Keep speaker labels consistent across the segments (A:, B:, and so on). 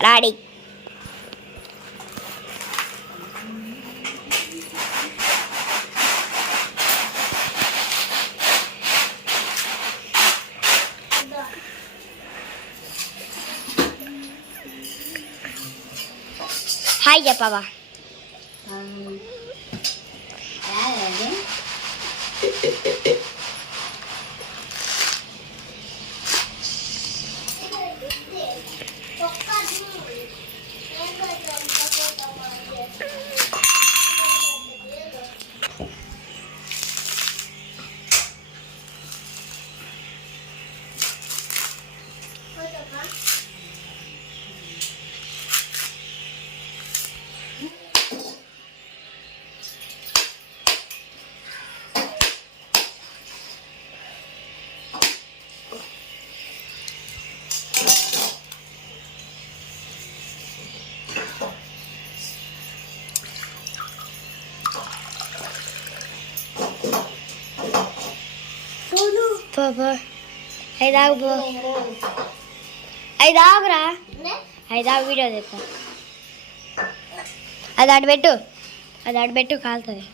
A: రాడి hi చెప్పవా పో పో ఐదు ఆగు పో ఐదు ఆగురా ఐదు ఆగు వీడియో చెప్తా అది అటు పెట్టు అది అటు పెట్టు కాలుతుంది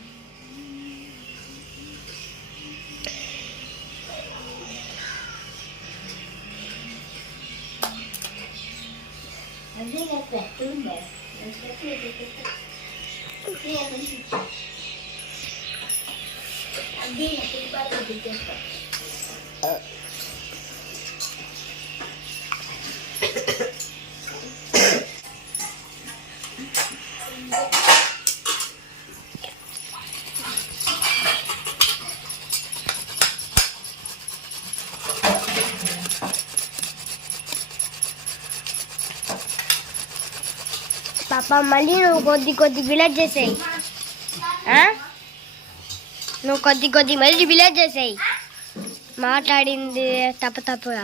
A: పాప మళ్ళీ నువ్వు కొద్ది కొద్ది విలేజ్ చేసేయి ఆ? నువ్వు కొద్ది కొద్ది మళ్ళీ విలేజ్ చేసేయి మాట్లాడింది తప్పు తప్పుగా.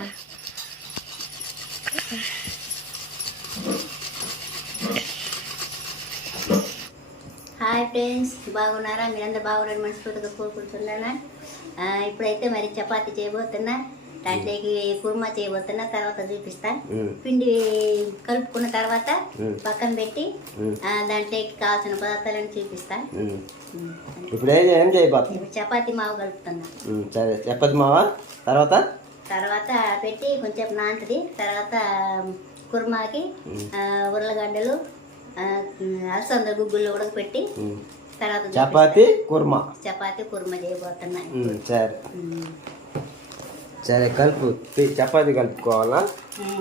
B: హాయ్ ఫ్రెండ్స్ బాగున్నారా? మీరందరూ బాగున్నారు మనస్ఫూర్తిగా కోరుకుంటున్నానా ఇప్పుడైతే మరి చపాతి చేయబోతున్నా. దాంట్లోకి కుర్మా చేయబోతున్నా తర్వాత చూపిస్తా. పిండి కలుపుకున్న తర్వాత పక్కన పెట్టి దాంట్లోకి కావాల్సిన పదార్థాలను చూపిస్తా. ఉమ్.
C: ఇప్పుడు ఏం ఏం చేయబోతుంది
B: చపాతి మావు కలుపుతున్నా.
C: సరే. చెప్పదు మావా? తర్వాత?
B: తర్వాత పెట్టి కొంచెం నాంటది తర్వాత కుర్మాకి ఉర్లగడ్డలు అలసంద గుగ్గులు ఉడకపెట్టి
C: ఉమ్.
B: తర్వాత.
C: చపాతి కుర్మా.
B: చపాతి కుర్మా చేయబోతున్నా.
C: ఉమ్, సరే. సరే కలుపు. చపాతి కలుపుకోవాలా?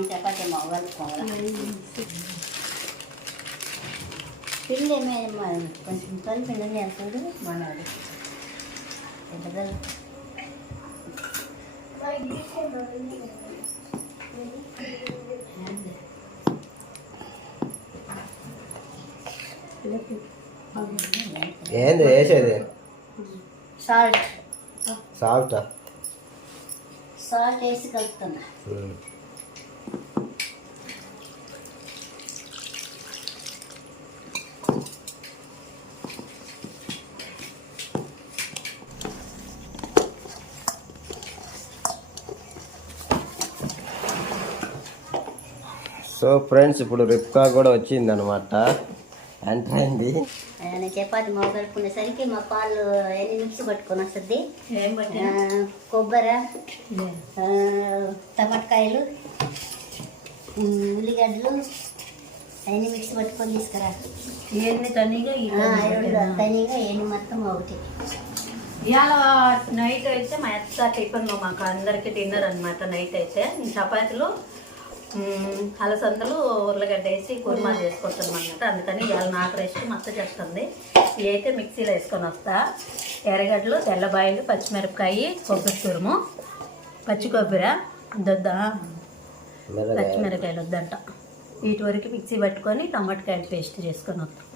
B: చపాతీ కలుపుకోవాలి పిండి కొంచెం కలిపిండి వేస్తాడు మనవాడు
C: ఏంది వేసేది?
B: సాల్ట్.
C: సాల్ట్?
B: సాల్ట్ వేసి కలుపుతున్నా
C: సో ఫ్రెండ్స్ ఇప్పుడు రిప్కా కూడా వచ్చిందనమాట
B: ఆ, నేను చపాతి మావు కలుపుకునేసరికి మా పాలు ఎన్ని మిక్స్ పట్టుకొని వస్తుంది? కొబ్బరి ఆ, టమాటకాయలు ఉల్లిగడ్డలు అవన్నీ మిక్స్ పట్టుకొని తీసుకురా?
D: ఇవన్నీ తనిగా
B: తనిగా ఎన్ని మొత్తం ఒకటి.
D: ఇవాళ నైట్ అయితే మా అత్త టిఫిన్ మాకు అందరికి డిన్నర్ అనమాట నైట్ అయితే. ఈ చపాతీలు అలసందలు ఉర్లగడ్డ వేసి కుర్మా చేసుకుంటాం అనమాట అందుకని ఇవాళ నాకు రెస్ట్ మొత్తం చేస్తుంది ఇవి అయితే మిక్సీలో వేసుకొని వస్తా. ఎర్రగడ్డలు తెల్లబాయలు పచ్చిమిరపకాయ కొబ్బరి తురుము పచ్చి కొబ్బరి దొద్ద పచ్చిమిరపకాయలు వద్దంట. వీటి వరకు మిక్సీ పట్టుకొని టమాటకాయలు పేస్ట్ చేసుకొని వస్తాం.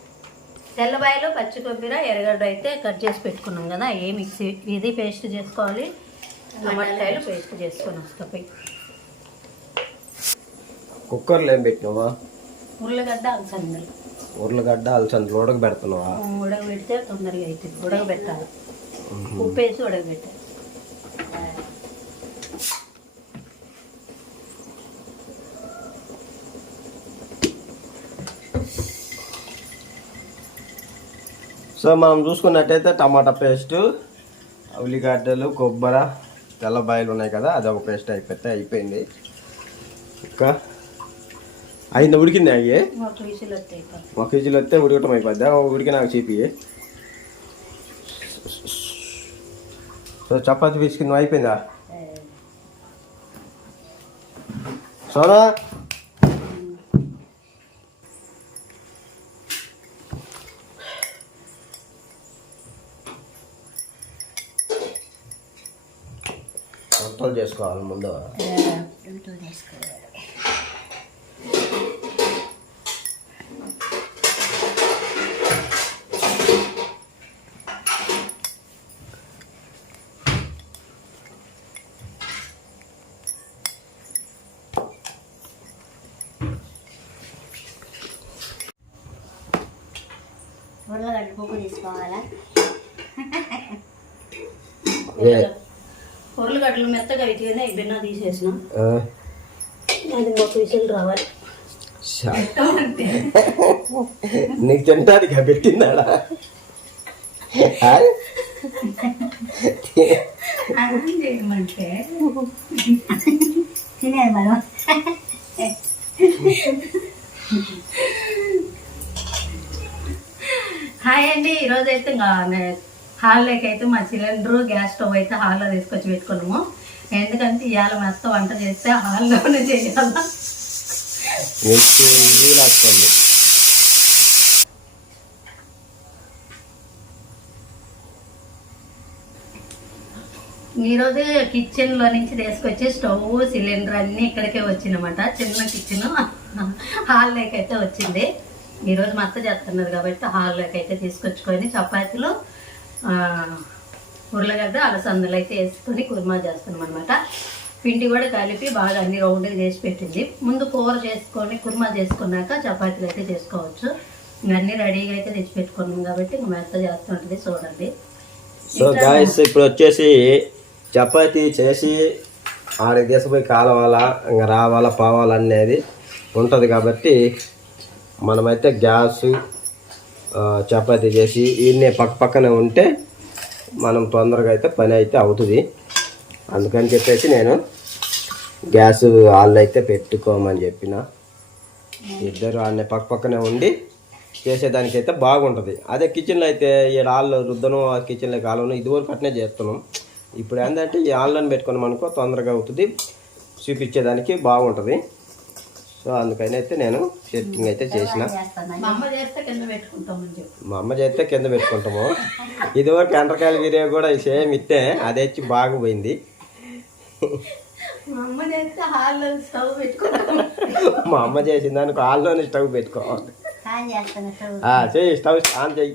D: తెల్లబాయలు పచ్చి కొబ్బరి ఎర్రగడ్డ అయితే కట్ చేసి పెట్టుకున్నాం కదా ఏ మిక్సీ ఇది పేస్ట్ చేసుకోవాలి. టమాటకాయలు పేస్ట్ చేసుకొని వస్తాం పోయి.
C: కుక్కర్లో ఏం పెట్టినావా?
D: ఉర్లగడ్డ అలసందలు.
C: ఉర్లగడ్డ అలసందలు
D: ఉడకబెడితే తొందరగా ఉడకబెట్టాలి. ఉప్పు వేసి ఉడకబెట్టాలి.
C: సో మనం చూసుకున్నట్టయితే టమాటా పేస్ట్ ఉల్లిగడ్డలు కొబ్బరి తెల్లబాయలు ఉన్నాయి కదా అది ఒక పేస్ట్ అయిపోతే అయిపోయింది. ఇంకా అయింది? ఉడికింది అయ్యి?
D: ఒక
C: కేజీలు వస్తే ఉడకటం అయిపోద్ది? ఉడికి నాకు చూపి సో చపాతి పిసికింది అయిపోయిందా? సోనా? వంటలు చేసుకోవాలి. ముందు
B: గుంటూరు వేసుకోవాలి ఉర్లగడ్డ
C: ఏ?
D: ఉర్లగడ్డలు మెత్తగా అయితేనే బిన్న తీసేసిన. అది ఒక విషయాలు రావాలి.
C: నీకు తింటానికి పెట్టిందాడా?
D: చేయమంటే.
B: తినేది మనం.
D: హాయ్ అండి. ఈరోజు అయితే ఇంకా హాల్లోకి అయితే మా సిలిండర్ గ్యాస్ స్టవ్ అయితే హాల్లో తీసుకొచ్చి పెట్టుకున్నాము. ఎందుకంటే ఇవాళ మొత్తం వంట చేస్తే హాల్లోనే చేయాలి. ఈరోజు కిచెన్లో నుంచి తీసుకొచ్చి స్టవ్ సిలిండర్ అన్ని ఇక్కడికే వచ్చినమాట చిన్న కిచెన్ హాల్లోకి అయితే వచ్చింది. ఈరోజు మా అత్త చేస్తున్నారు కాబట్టి హాల్లోకి అయితే తీసుకొచ్చుకొని చపాతీలు ఉర్లగడ్డ అలసందలు అయితే వేసుకొని కుర్మా చేస్తున్నాం అనమాట పిండి కూడా కలిపి బాగా అన్ని రౌండ్గా చేసి పెట్టింది. ముందు కూర చేసుకొని కుర్మా చేసుకున్నాక చపాతీలు అయితే చేసుకోవచ్చు. ఇవన్నీ రెడీగా అయితే తెచ్చి పెట్టుకున్నాం కాబట్టి ఇంకా మెత్త చేస్తుంటుంది చూడండి.
C: సో గాయస్ ఇప్పుడు వచ్చేసి చపాతీ చేసి ఆడికి తీసుకుపోయి కాలవాలా ఇంకా రావాలా పోవాలా అనేది ఉంటుంది కాబట్టి మనమైతే గ్యాసు చపాతి చపాతీ చేసి ఈయన్నే పక్క పక్కనే ఉంటే మనం తొందరగా అయితే పని అయితే అవుతుంది. అందుకని చెప్పేసి నేను గ్యాస్ వాళ్ళు అయితే పెట్టుకోమని చెప్పిన. ఇద్దరు ఆ పక్క పక్కనే ఉండి చేసేదానికైతే బాగుంటుంది. అదే కిచెన్లో అయితే ఈ ఆళ్ళు రుద్దను ఆ కిచెన్లో కాలను ఇదివరకు అట్నే చేస్తున్నాం. ఇప్పుడు ఏంటంటే ఈ ఆన్లైన్ పెట్టుకున్నాం అనుకో తొందరగా అవుతుంది. చూపించేదానికి బాగుంటుంది. సో అందుకని అయితే నేను సెట్టింగ్ అయితే చేసిన.
D: మా అమ్మ చేస్తే కింద
C: పెట్టుకుంటాము. ఇదివరకు ఎండ్రకాయల వీడియో కూడా సేమ్ ఇట్టే అది వచ్చి బాగా పోయింది
D: మా అమ్మ
C: చేసిన దానికి హాల్లోనే స్టవ్ పెట్టుకోవాలి
B: చేస్తాను స్టవ్.
C: ఆ, చెయ్యి స్టవ్ ఆన్ చెయ్యి.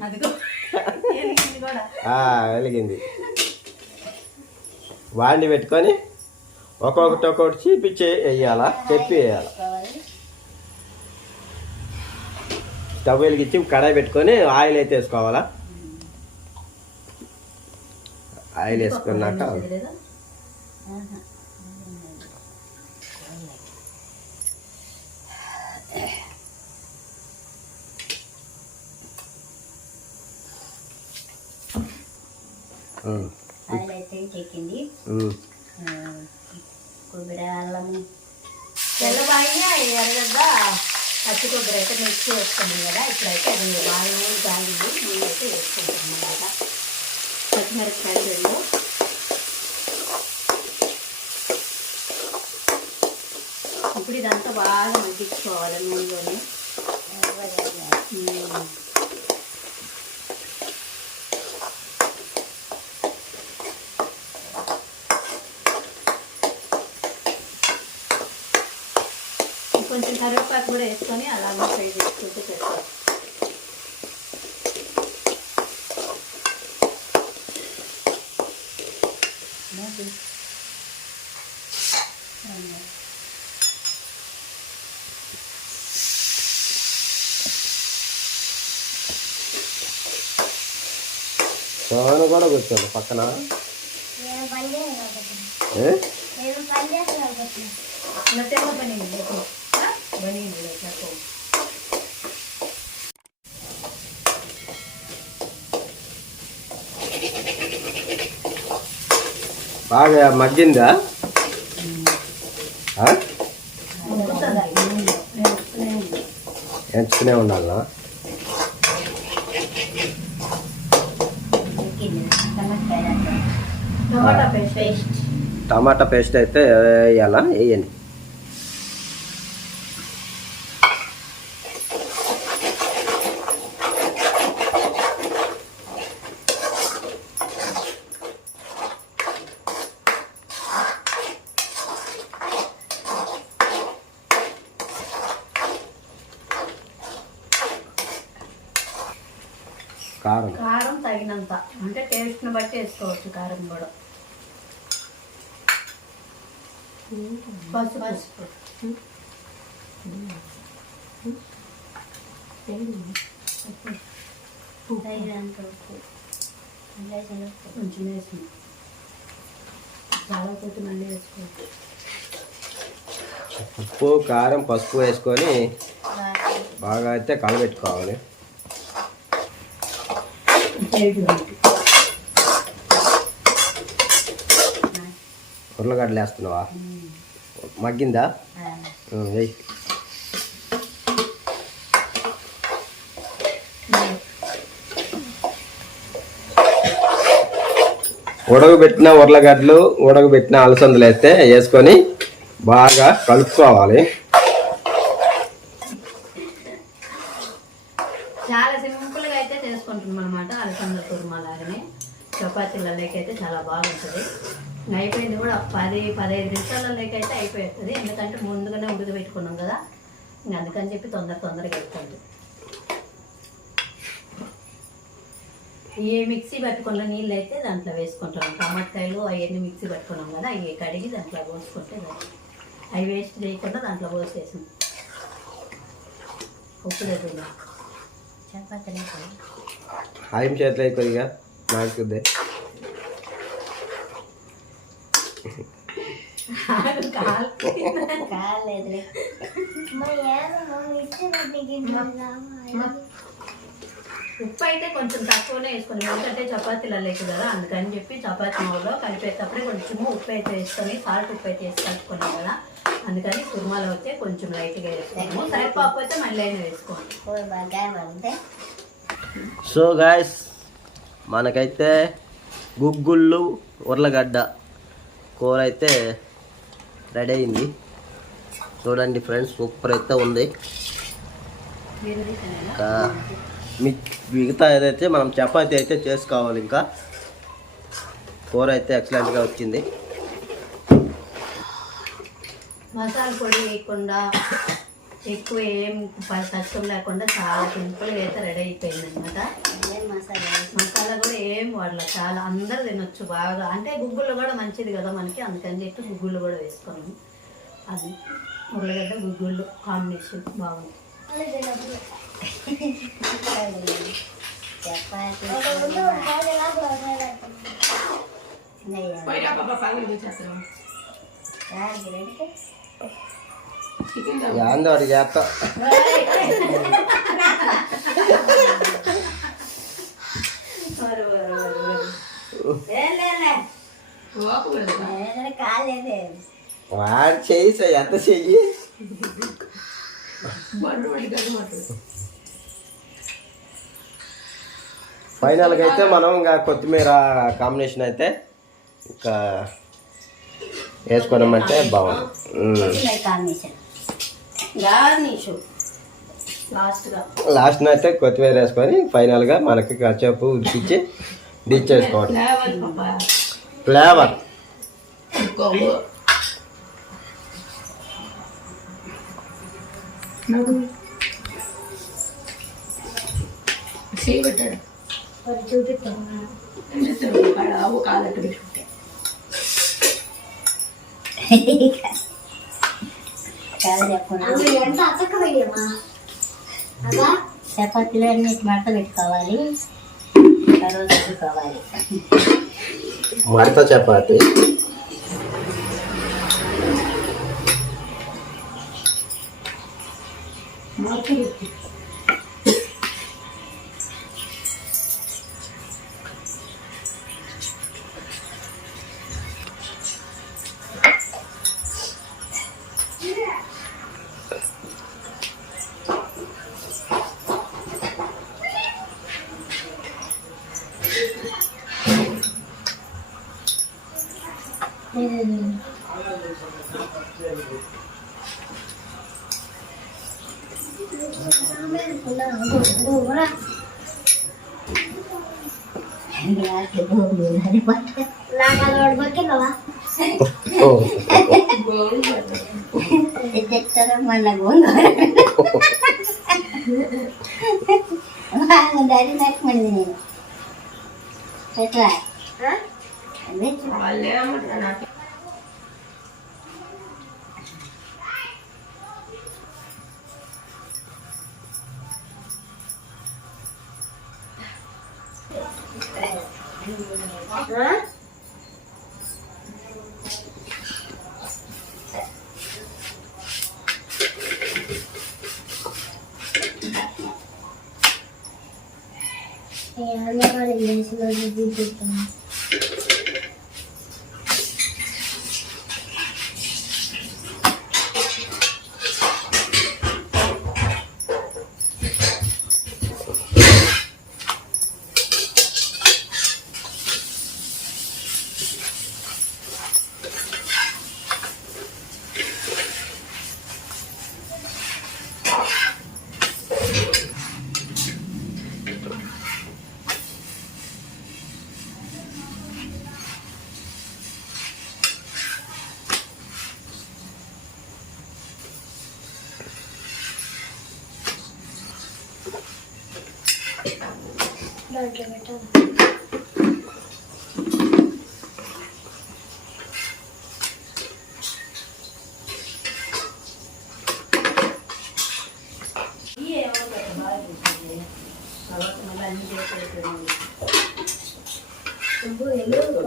D: వెలిగింది
C: వాడిని పెట్టుకొని ఒక్కొక్కటి ఒక్కొక్కటి చూపించి వేయాలా చెప్పి వేయాలా స్టవ్ వెలిగించి కడాయి పెట్టుకొని ఆయిల్ అయితే వేసుకోవాలా? ఆయిల్ వేసుకున్నాక
B: ఆయిల్ అయితే
D: పచ్చి కొబ్బరి అయితే మిక్స్ వేసుకున్నాం కదా ఇప్పుడైతే అది బాగా నీళ్ళు అయితే వేసుకుంటాం అన్నమాట పచ్చిమిరపకాయలు రెండు. ఇప్పుడు ఇదంతా బాగా మగ్గించుకోవాలి నూనెలోనే. కొంచెం కరివేపాకు కూడా వేసుకొని అలాగే ఫ్రై చేసుకుంటూ పెట్టాలి
C: సోన కూడా కూర్చోండి పక్కన.
A: పని చేయను కాబట్టి.
C: ఏ?
A: నేను పని చేస్తాను కాబట్టి.
D: ఇంకా తెల్ల పని
C: బాగా మగ్గిందా? ఎంచుకునే ఉండాలా?
D: టమాటా పేస్ట్
C: అయితే వేయాలా? వేయండి కారం
D: కారం తగినంత అంటే టేస్ట్ని బట్టి వేసుకోవచ్చు కారం కూడా పసుపు కొంచెం వేసి చాలా కొద్ది మళ్ళీ వేసుకోవచ్చు
C: ఉప్పు కారం పసుపు వేసుకొని బాగా అయితే కలబెట్టుకోవాలి. ఉర్లగడ్డలు వేస్తున్నావా? మగ్గిందా? వెయ్యి ఉడకబెట్టిన ఉర్లగడ్డలు ఉడకబెట్టిన అలసందలు అయితే వేసుకొని బాగా కలుపుకోవాలి.
D: చాలా సింపుల్గా అయితే చేసుకుంటున్నాం అనమాట అలసంద కుర్మా లాగానే. చపాతీలలోకి అయితే చాలా బాగుంటుంది. అయిపోయింది కూడా పది పదహైదు నిమిషాలలోకి అయితే అయిపోతుంది ఎందుకంటే ముందుగానే ఉడికి పెట్టుకున్నాం కదా. ఇంక అందుకని చెప్పి తొందర తొందరగా పెట్టుకోండి ఏ మిక్సీ పట్టుకున్న నీళ్ళు అయితే దాంట్లో వేసుకుంటాం. టమాటకాయలు అవన్నీ మిక్సీ పట్టుకున్నాం కదా. అవి కడిగి దాంట్లో పోసుకుంటే అవి వేస్ట్ చేయకుండా దాంట్లో పోసేసాం. ఉప్పు దగ్గర
C: హాయం చేతులు కొద్దిగా
B: కాలేదులే.
D: ఉప్పు అయితే కొంచెం తక్కువనే వేసుకుని ఎందుకంటే చపాతీలు లేకు కదా అందుకని చెప్పి చపాతీ మావులో కలిపేటప్పుడే కొంచెం ఉప్పు అయితే వేసుకొని సాల్ట్ ఉప్పు అయితే వేసి కలుపుకున్నాం కదా. అందుకని కుర్మాలో అయితే కొంచెం లైట్గా వేసుకున్నాము. సరిపోకపోతే మళ్ళీ అయినా వేసుకోండి.
C: సో గాయస్ మనకైతే గుగ్గుళ్ళు ఉర్లగడ్డ కూర అయితే రెడీ అయింది. చూడండి ఫ్రెండ్స్ సూపర్ అయితే ఉంది. ఇంకా మిగతా ఏదైతే మనం చపాతీ అయితే చేసుకోవాలి ఇంకా. కూర అయితే ఎక్సలెంట్గా వచ్చింది.
D: మసాలా పొడి వేయకుండా ఎక్కువ ఏం కష్టం లేకుండా చాలా సింపుల్గా అయితే రెడీ అయిపోయింది అనమాట
B: మసాలా
D: కూడా ఏం వాడలే చాలా అందరు తినొచ్చు బాగా. అంటే గుగ్గుళ్ళు కూడా మంచిది కదా మనకి అందుకని చెప్పి గుగ్గుళ్ళు కూడా వేసుకున్నాము అది ఉర్లగడ్డ గుగ్గుళ్ళు కాంబినేషన్ బాగుంది.
B: చపాతీ
C: యాందో చేస్తా
B: కాలేదే
C: వాడు చెయ్యి? సార్ ఎంత చెయ్యి ఫైనల్గా అయితే మనం ఇంకా కొత్తిమీర కాంబినేషన్ అయితే ఇంకా వేసుకోవడం అంటే బాగుంది. లాస్ట్ అయితే కొత్తిమీర వేసుకొని ఫైనల్గా మనకి కాసేపు ఉడికిచ్చి డిచ్ చేసుకోవడం. ఫ్లేవర్
B: కాదు చెప్పకుండా చపాతీలు అన్ని మడత పెట్టుకోవాలి తర్వాత పెట్టుకోవాలి
C: మడత చపాతి.
A: నాగలోడు mình
C: là
B: của người. Ba mình đây đến hết
A: mình nè hết lại biết.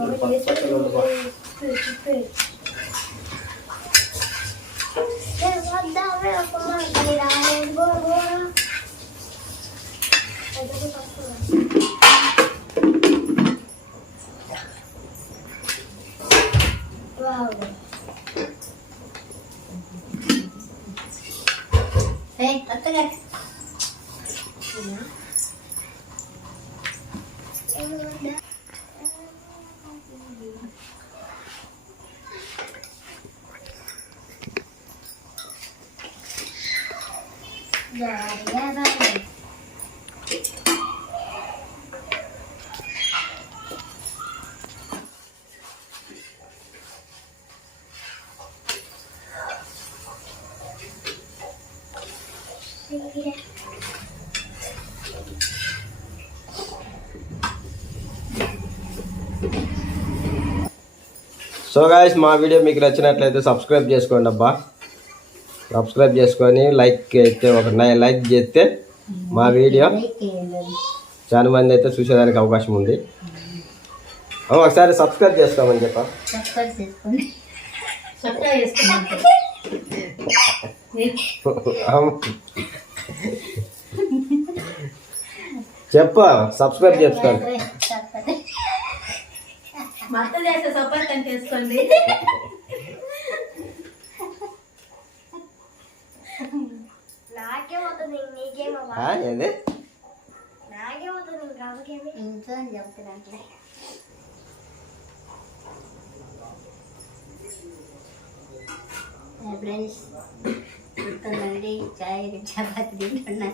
A: lupa baca lo lupa Wow.
B: Hey, apa
C: lagi? So guys మా వీడియో మీకు నచ్చినట్లయితే సబ్స్క్రైబ్ చేసుకోండి అబ్బా. సబ్స్క్రైబ్ చేసుకొని లైక్ అయితే ఒక లైక్ చేస్తే మా వీడియో చాలా మంది అయితే చూసేదానికి అవకాశం ఉంది. ఒకసారి సబ్స్క్రైబ్ చేసుకోమని చెప్ప.
B: సబ్స్క్రైబ్
C: చెప్ప సబ్స్క్రైబ్ చేసుకోండి
D: చేసే సపోర్ట్ అని చేసుకోండి.
A: నాకే పోతుంది నీకేమవ్వా
C: ఆ, ఏంది?
A: నాకే పోతుంది ఇంకా అమ్మకేమి
B: ఇంట్లో అని చెప్తున్నట్లే ఫ్రెండ్స్. గుర్తుందండి చాయ్ చపాతి తింటున్నా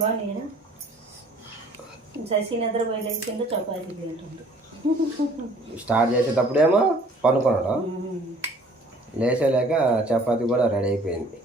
D: బాగున్నాయినా శశి నిద్ర పోయి లేచిండు చపాతీ తింటుండు
C: స్టార్ట్ చేసేటప్పుడేమో పనుకున్నాడు లేచలేక చపాతి కూడా రెడీ అయిపోయింది.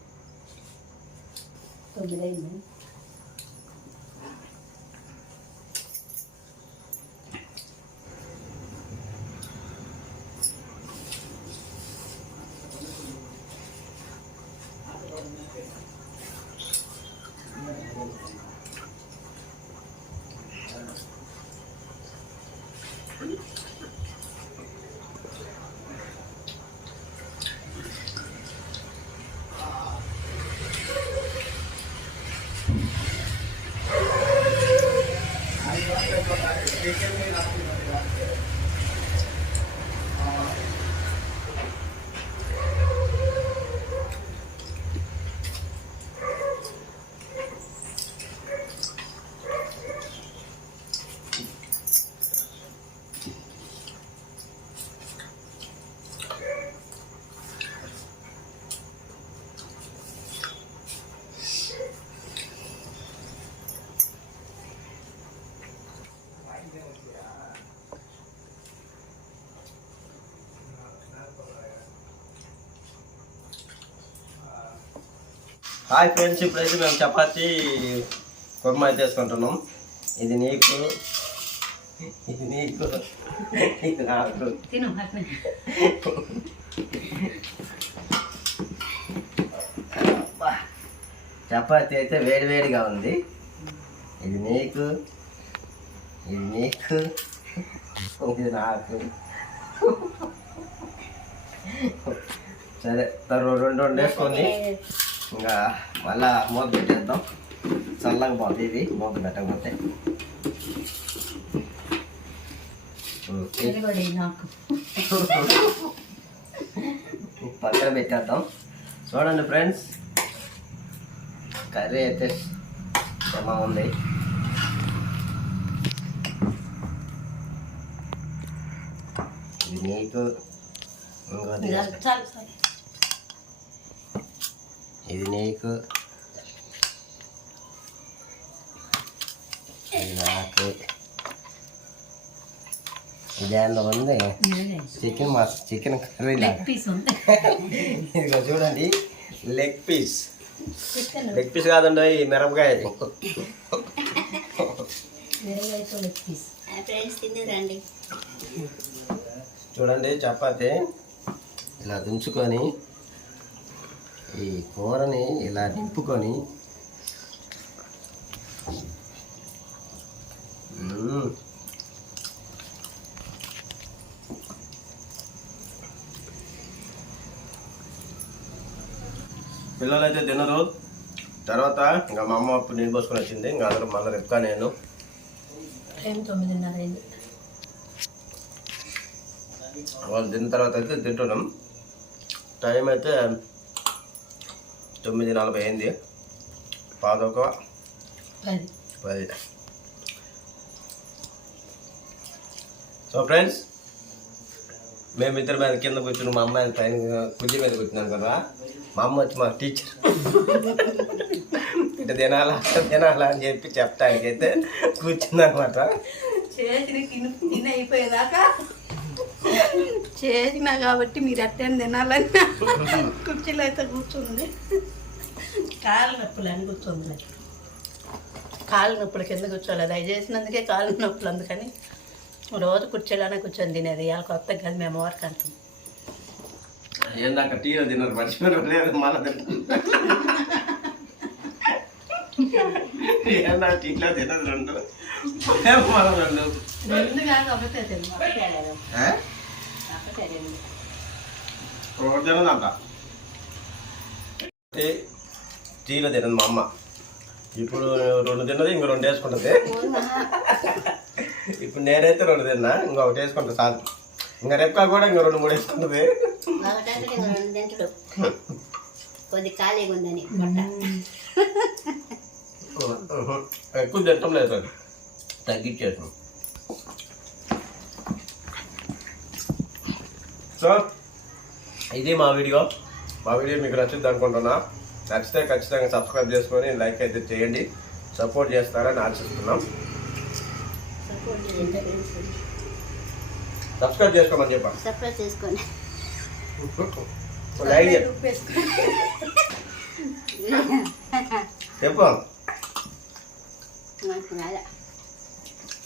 C: హాయ్ ఫ్రెండ్స్ ఇప్పుడైతే మేము చపాతి కుర్మా అయితే వేసుకుంటున్నాం. ఇది నీకు. ఇది నీకు. ఇది. చపాతి అయితే వేడివేడిగా ఉంది. ఇది నీకు. ఇది నీకు. ఇది నాకు. సరే తర్వాత రెండు రెండు వేసుకొని. ఇంకా మళ్ళా మూత పెట్టేద్దాం. చల్లగా పోతుంది ఇది మూత పెట్టకపోతే. పక్కన పెట్టేద్దాం. చూడండి ఫ్రెండ్స్ కర్రీ అయితే ఏమా ఉంది. నీకు
D: చాలు చాలు
C: ఇది నీకు ఇది నాకు ఇది అందులో ఉంది చికెన్ మా చికెన్ కర్రీ
D: లెగ్ పీస్ ఉంది
C: ఇదిగో చూడండి leg piece
D: chicken
C: leg piece కాదండి ఈ మిరపకాయ చూడండి చపాతి ఇలా దించుకొని ఈ కూరని ఇలా నింపుకొని. పిల్లలు అయితే తినరు. తర్వాత ఇంకా మా అమ్మ అప్పుడు నీళ్ళు పోసుకొని వచ్చింది. ఇంకా అందరూ మళ్ళీ రెప్కా నేను. వాళ్ళు తిన్న తర్వాత అయితే తింటున్నాం. టైం అయితే తొమ్మిది నలభై అయింది పాదొక
D: పది.
C: పది. సో ఫ్రెండ్స్ మేమిద్దరి మీద కింద కూర్చుని మా అమ్మాయి పైన కుర్చీ మీద కూర్చున్నాను కదా మా అమ్మ వచ్చి మా టీచర్ ఇట్లా తినాలా తినాలా అని చెప్పి చెప్పడానికి అయితే కూర్చుందనమాట
D: చేసి తిని తిని అయిపోయేదాకా చేసిన కాబట్టి మీరు అట్టేం తినాలని కుర్చీలో అయితే కూర్చుంది. కాళ్ళ నొప్పులు అని కూర్చుంది కాళ్ళ నొప్పులు కింద కూర్చోలేదు. అది చేసినందుకే కాళ్ళ నొప్పులు అందుకని రోజు కుర్చీలోనే కూర్చొని తినేది. ఇవాళ కొత్త కాదు మేము వర్క్ అంటాం
C: ఏందాక టీలో తిన్నారు? ఏందా టీలో తినదు రెండు. మళ్ళీ రెండు?
D: రెండు కాదు ఒకటే తిన్నాం
C: ఆ? ఒకటి తినదంట టీ- టీలో తినదు మా అమ్మ ఇప్పుడు రెండు తిన్నది ఇంకో రెండు వేసుకుంటుంది ఇప్పుడు నేనైతే రెండు తిన్నా ఇంకొకటి వేసుకుంటా చాలు ఇంకా రేపుకా కూడా ఇంకో రెండు మూడు వేసుకుంటుంది
B: కొద్ది ఖాళీగా ఉందని పొట్ట
C: ఎక్కువ తింటం లేదు తగ్గించేసాం సో ఇది మా వీడియో. మా వీడియో మీకు నచ్చింది అనుకుంటున్నా. నచ్చితే ఖచ్చితంగా సబ్స్క్రైబ్ చేసుకొని లైక్ అయితే చేయండి. సపోర్ట్ చేస్తారని ఆశిస్తున్నాం. సబ్స్క్రైబ్ చేసుకోమని చెప్పా
B: సర్ప్రైజ్ చేసుకోండి.
C: లైక్ చెప్పు.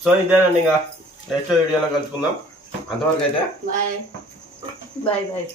C: సో ఇదేనండి ఇంకా. నెక్స్ట్ వీడియోలో కలుసుకుందాం. అంతవరకు అయితే
B: బాయ్.
D: Bye bye